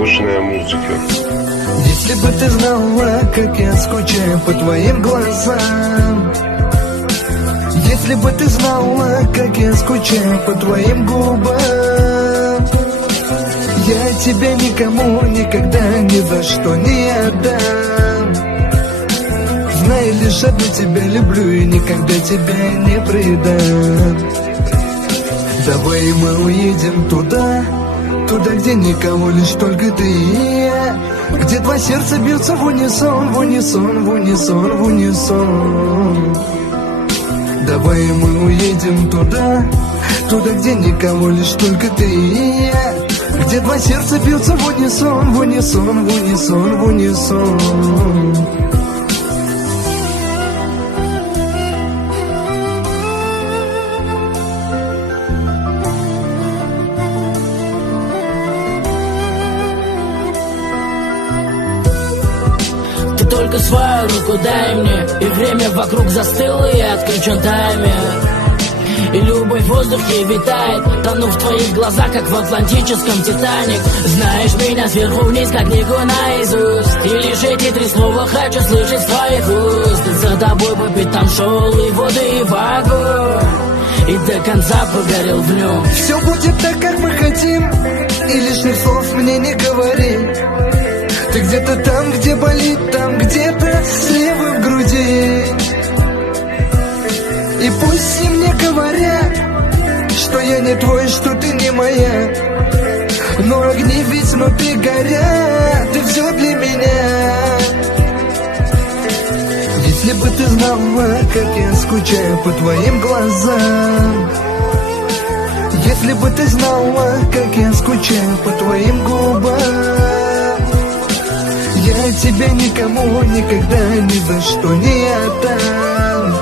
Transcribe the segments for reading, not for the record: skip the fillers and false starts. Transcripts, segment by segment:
скучная музыка. Если бы ты знала, как я скучаю по твоим глазам, если бы ты знала, как я скучаю по твоим губам, я тебя никому никогда ни за что не отдам. Знай, лишь одну тебя люблю и никогда тебя не предам. Давай мы уедем туда, где никого, лишь только ты и я, где два сердца бьются в унисон, в унисон, в унисон, в унисон. Давай мы уедем туда, где никого, лишь только ты и я, где два сердца бьются в унисон, в унисон, в унисон, в унисон. Ты только свою руку дай мне, и время вокруг застыло, и отключен таймер. И любовь в воздухе витает, тону в твоих глазах, как в атлантическом Титаник. Знаешь меня сверху вниз, как книгу наизусть, и лишь эти три слова хочу слышать с твоих уст. За тобой по пятам шел и воды, и в огонь, и до конца погорел в нем. Все будет так, как мы хотим, и лишних слов мне не говори. Ты где-то там, где болит, там где-то слева в груди. И пусть все мне говорят, что я не твой, что ты не моя, но огни ведь внутри горят, ты все для меня. Если бы ты знала, как я скучаю по твоим глазам, если бы ты знала, как я скучаю по твоим губам, я тебя никому никогда ни за что не отдам.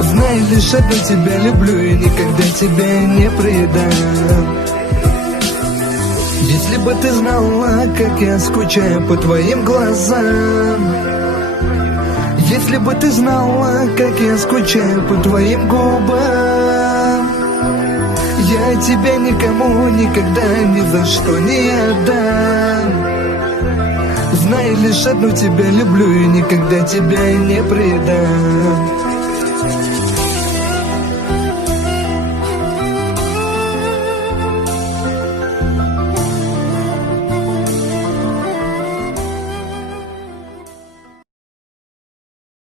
Знай, лишь одну тебя люблю и никогда тебя не предам. Если бы ты знала, как я скучаю по твоим глазам, если бы ты знала, как я скучаю по твоим губам, я тебя никому никогда ни за что не отдам. Знай, лишь одну тебя люблю и никогда тебя не предам.